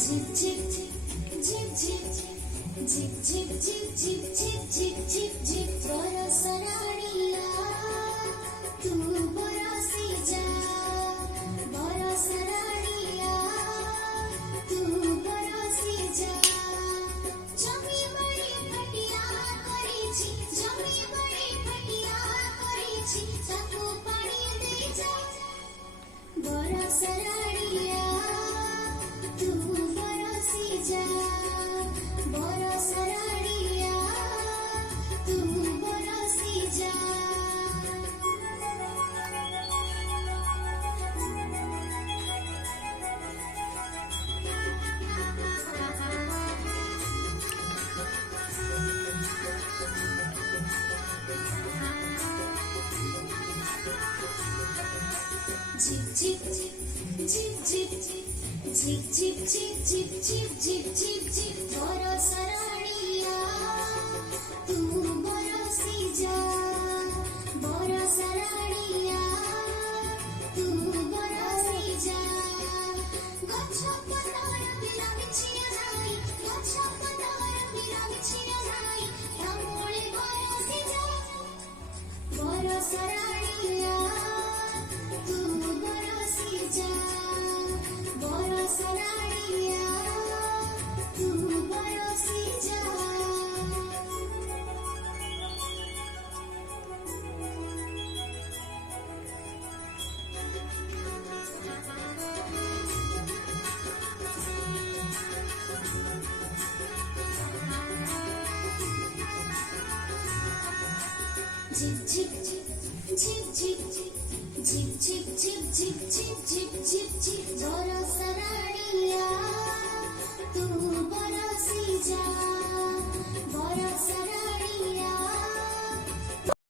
zip zip zip zip zip zip zip zip zip zip zip zip बरस राणिया तू बरसी जा बरस राणिया तू बरसी जा जमी बड़ी फटिया करिछि जमी बड़ी फटिया करिछि ताको पानी दे जा बरस राणिया तू बरसी जा बरस राणिया तू बरसी जा zip zip zip zip zip zip zip zip zip zip zip zip बरस राणिया तू बरसी जा बरस राणिया तू बरसी जा गछ पतर बिरामिछि नाही गछ पतर बिरामिछि नाही तामोळे बरसी जा बरस राणिया तू बरसी जा बरस राणिया तू बरसी जा zip zip zip zip zip zip zip zip zip zip zip zip बरस राणिया